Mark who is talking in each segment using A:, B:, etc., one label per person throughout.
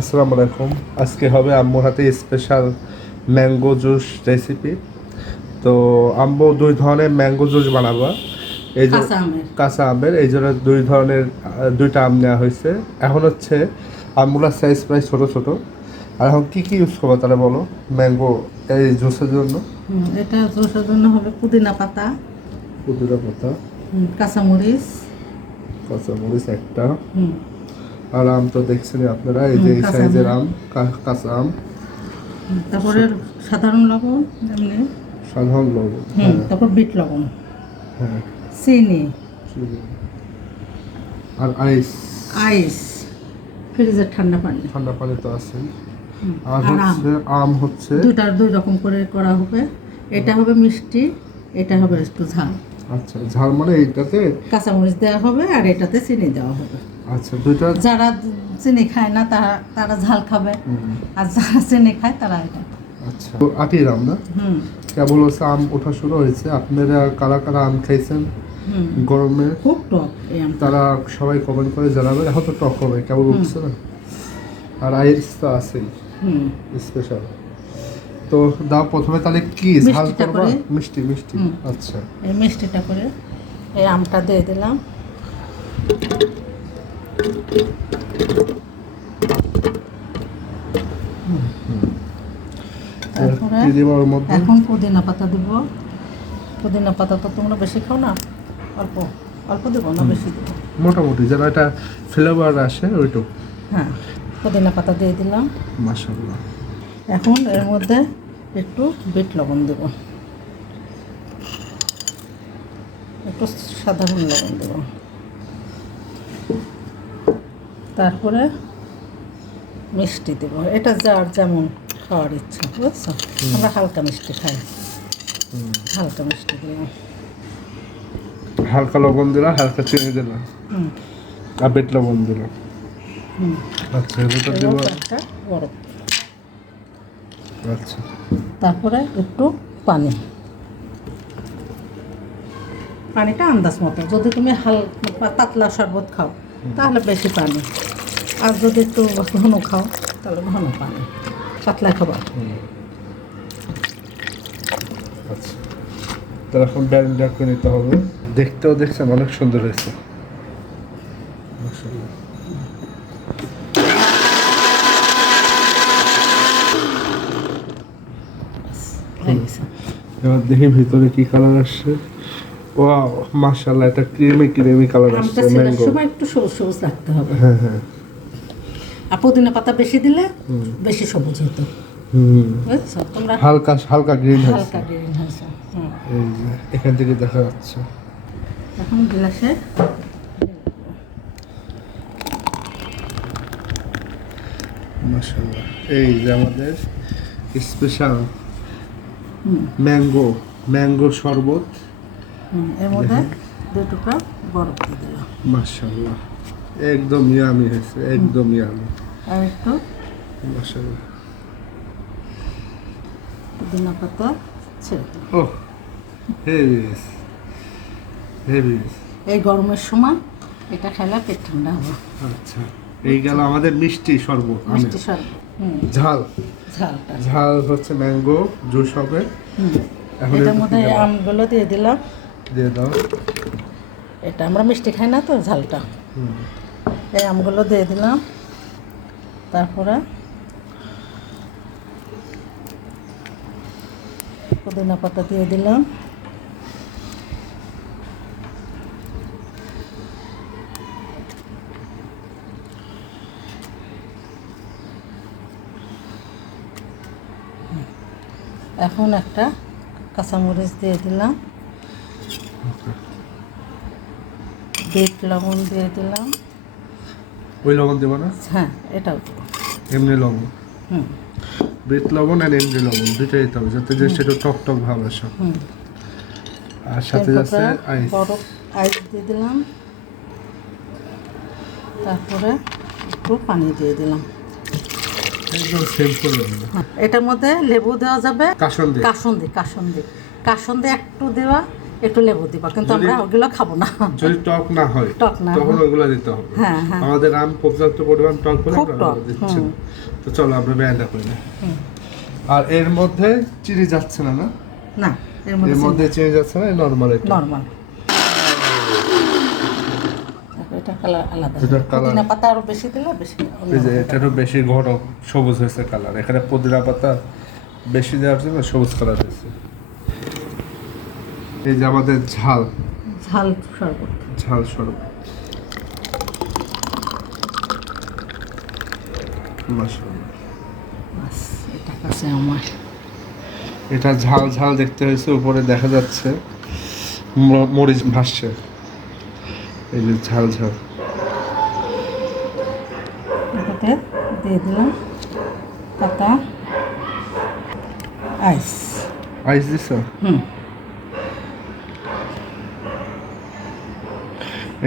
A: আসসালামু আলাইকুম। আজকে হবে আম্মুর হাতে স্পেশাল ম্যাঙ্গো জুস রেসিপি তো আম্মু দুই ধরনের ম্যাঙ্গো জুস বানাবো। এই যে
B: কাঁচা আমের।
A: এই জন্য দুই ধরনের দুইটা আম নেওয়া হয়েছে। এখন হচ্ছে আমগুলার সাইজ প্রায় ছোট ছোট। আর এখন কি কি ইউজ করব তাহলে বলো ম্যাঙ্গো এই জুসের জন্য?
B: এটা জোসের জন্য হবে পুদিনা পাতা।
A: পুদিনা পাতা।
B: হুম, কাঁচামরিচ
A: একটা।
B: হুম,
A: আর আম তো দেখছেন আপনারা এই যে এই সাইজের
B: আম।
A: কাঁচা আম।
B: তারপরে সাধারণ লবণ
A: সাধারণ লবণ হ্যাঁ।
B: তারপর বিট লবণ।
A: হ্যাঁ।
B: চিনি।
A: আর আইস।
B: আইস। ফ্রিজের ঠান্ডা পানি।
A: ঠান্ডা পানি তো আছে আর হচ্ছে আম হচ্ছে?
B: দুইটার দুই রকম করে করা হবে। এটা হবে মিষ্টি এটা হবে একটু ঝাল।
A: আচ্ছা ঝাল মানে এইটাতে
B: কাঁচামরিচ দেওয়া হবে আর এটাতে চিনি দেওয়া হবে।
A: আচ্ছা দুইটা?
B: যারা চিনি খায় না তারা তারা ঝাল খাবে। আর যারা চিনি খায় তারা এটা।
A: আচ্ছা তো আটির আম না?
B: হুম।
A: কেবল হচ্ছে আম ওঠা শুরু হয়েছে। আপনারা কারা কারা আম খাইছেন? গরমে?
B: খুব টক
A: তারা সবাই কমেন্ট করে জানাবেন এখন তো টক হবে কেবল উঠছে না? আর আইস তো আছেই
B: হুম।
A: স্পেশাল তো দাও প্রথমে তাহলে কি ঝাল করবা?
B: করে।
A: মিষ্টি মিষ্টি। আচ্ছা।
B: এই মিষ্টিটা করে এই আমটা দিয়ে দিলাম।
A: দিবা ওর মধ্যে।
B: এখন পুদিনা পাতা দিব। পুদিনা পাতা তো তোমরা বেশি খাও না? অল্প। অল্প দেবো না বেশি দেবো?
A: মোটামুটি যেন এটা ফ্লেভার আসে ওইটুকু।
B: হ্যাঁ পুদিনা পাতা দিয়ে দিলাম।
A: মাসাল্লাহ
B: এখন এর মধ্যে একটু বিট লবণ দেব। একটু সাধারণ লবণ দেব। তারপরে মিষ্টি দেব। এটা যার যেমন খাওয়ার ইচ্ছা বুঝছ? আমরা হালকা মিষ্টি খাই। হালকা মিষ্টি দেব
A: হালকা লবণ দিলাম হালকা চিনি দিলাম। আর বেট লবণ দিলাম। আচ্ছা এবার দেবো।
B: বরফ
A: আচ্ছা।
B: তারপরে একটু পানি। পানিটা আন্দাজ মতো। যদি তুমি হাল পাতলা শরবত খাও তাহলে বেশি পানি। আর যদি একটু ঘন খাও তাহলে ঘন পানি। পাতলা খাবার।
A: আচ্ছা। তাহলে এখন করে নিতে হবে। দেখতেও দেখছেন অনেক সুন্দর হয়েছে।
B: হয়ে।
A: এবার দেখি ভিতরে কি কালার আসছে। ওয়াও মাশাআল্লাহ এটা ক্রিমি ক্রিমি কালার আসছে ম্যাঙ্গো।
B: সময় একটু সবুজ সবুজ রাখতে হবে।
A: হ্যাঁ হ্যাঁ।
B: আর পুদিনা পাতা বেশি দিলে বেশি সবুজ হতো। বুঝছ? তোমরা
A: হালকা হালকা গ্রিন
B: হালকা গ্রিন হয়েছে
A: এখান থেকে দেখা যাচ্ছে।
B: এখন গ্লাসে
A: মাশাআল্লাহ। এই যে আমাদের স্পেশাল ম্যাঙ্গো ম্যাঙ্গো শরবত।
B: এর মধ্যে দুই টুকরা বরফ দিয়ে দিলাম।
A: মাশাআল্লাহ। একদম ইয়ামি হয়েছে একদম ইয়ামি।
B: আর একটু?
A: মাশাআল্লাহ।
B: পুদিনা পাতা ছেড়ে
A: ও হেভি হেভি
B: এই গরমের সময় এটা খেলে পেট ঠান্ডা হবে।
A: আচ্ছা এই গেল আমাদের মিষ্টি শরবত আমের।
B: মিষ্টি শরবত
A: ঝাল।
B: ঝালটা।
A: ঝাল হচ্ছে ম্যাঙ্গো জুস হবে।
B: হুম।
A: এখন
B: এটার মধ্যে আমগুলো দিয়ে দিলাম।
A: দিয়ে দাও।
B: এটা আমরা মিষ্টি খাই না তো ঝালটা।
A: হুম।
B: এই আমগুলো দিয়ে দিলাম। তারপরে পুদিনা পাতা দিয়ে দিলাম। এখন একটা কাঁচামরিচ দিয়ে দিলাম। বিট লবণ দিয়ে দিলাম।
A: ওই লবণ দেবো না?
B: হ্যাঁ এটাও দেবো।
A: এমনি লবণ।
B: হুম।
A: বিট লবণ আর এমনি লবণ দুইটাই দিতে হবে যাতে যে সেটা টক টক ভাব আসে।
B: হুম।
A: আর সাথে যাচ্ছে আইস
B: আইস দিয়ে দিলাম। তারপরে একটু পানি দিয়ে দিলাম।
A: একদম সিম্পল
B: হ্যাঁ, এটার মধ্যে লেবু দেওয়া যাবে।
A: কাসন দিয়ে
B: কাসন্দি কাসন্দি। কাসন্দি একটু দেওয়া। একটু লেবু দিবা কিন্তু আমরা ওগুলো খাব না।
A: যদি টক না হয়
B: টক না।
A: তখন ওগুলো দিতে হবে।
B: হ্যাঁ, হ্যাঁ।
A: আমাদের আম পর্যাপ্ত পরিমাণ টক বলে আমরা দিচ্ছি তো চলো আমরা করি না আর এর মধ্যে চিনি যাচ্ছে না না?
B: না এর মধ্যে
A: চিনি যাচ্ছে না নর্মাল এটা।
B: নর্মাল এটা কালার আলাদা।
A: এটার
B: পুদিনা পাতা আরও বেশি দিলে বেশি
A: এই যে এটারও বেশি ঘন সবুজ হয়েছে কালার এখানে পুদিনা পাতা বেশি দেওয়ার জন্য সবুজ কালার এই যে আমাদের ঝাল।
B: ঝাল শরবত।
A: ঝাল শরবত। মাশাআল্লাহ।
B: এটা কাছে আমার।
A: এটা ঝাল ঝাল দেখতে হয়েছে উপরে দেখা যাচ্ছে। মরিচ ভাসছে। এই যে ঝাল ঝাল।
B: এটাতে দিয়ে দিলাম পাতা। আইস।
A: আইস দিছ?
B: হুম।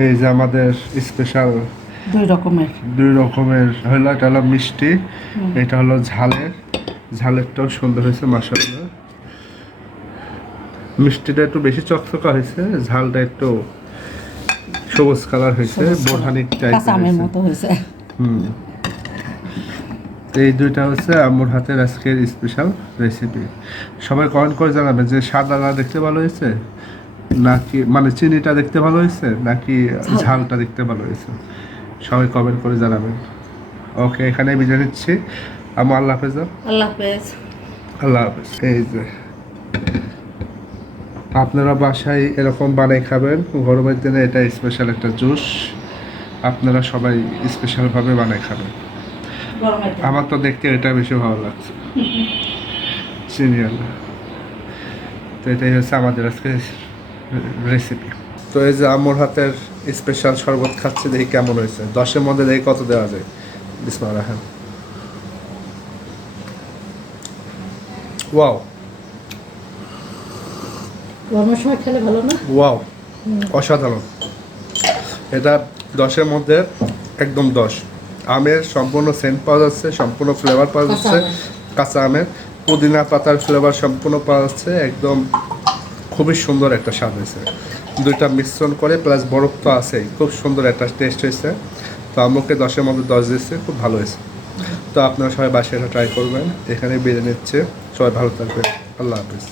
A: এই যে আমাদের স্পেশাল
B: দুই রকমের।
A: দুই রকমের হলো এটা হলো মিষ্টি এটা হলো ঝালের। ঝালেরটাও সুন্দর হয়েছে মাসাল্লাহ মিষ্টিটা একটু বেশি চকচকা হয়েছে ঝালটা একটু সবুজ কালার হয়েছে
B: আমের মতো হয়েছে।
A: হুম। এই দুইটা হচ্ছে আম্মুর হাতের আজকের স্পেশাল রেসিপি সবাই কমেন্ট করে জানাবেন যে সাদাটা দেখতে ভালো হয়েছে? নাকি মানে চিনিটা দেখতে ভালো হয়েছে নাকি ঝালটা দেখতে ভালো হয়েছে? সবাই কমেন্ট করে জানাবেন। ওকে এখানে বিদায় নিচ্ছি। আমার আল্লাহ হাফেজ
B: আল্লাহ হাফেজ।
A: আল্লাহ হাফেজ। এই যে আপনারা বাসায় এরকম বানাই খাবেন। গরমের দিনে এটা স্পেশাল একটা জুস। আপনারা সবাই স্পেশালভাবে বানাই খাবেন। আমার তো দেখতে এটা বেশি ভালো লাগছে। সিরিয়াল তো এটাই হচ্ছে আমাদের আজকে রেসিপি তো এই যে আমর হাতের স্পেশাল শরবত খাচ্ছে দেখি কেমন হয়েছে। দশের মধ্যে দেখি কত দেওয়া যায়। বিসমা রাখেন ওয়াও।
B: গরমের সময় খেলে ভালো না?
A: ওয়াও। অসাধারণ। এটা দশের মধ্যে একদম দশ। আমের সম্পূর্ণ সেন্ট পাওয়া যাচ্ছে সম্পূর্ণ ফ্লেভার পাওয়া যাচ্ছে। কাঁচা আমের। পুদিনা পাতার ফ্লেভার সম্পূর্ণ পাওয়া যাচ্ছে একদম খুবই সুন্দর একটা স্বাদ হয়েছে। দুইটা মিশ্রণ করে প্লাস বরফ তো আছেই খুব সুন্দর একটা টেস্ট হয়েছে। তো আমাকে দশের মধ্যে দশ দিচ্ছে খুব ভালো হয়েছে। তো আপনারা সবাই বাসায় ট্রাই করবেন। এখানে বেড়ে নিচ্ছে। সবাই ভালো থাকবেন। আল্লাহ হাফিজ।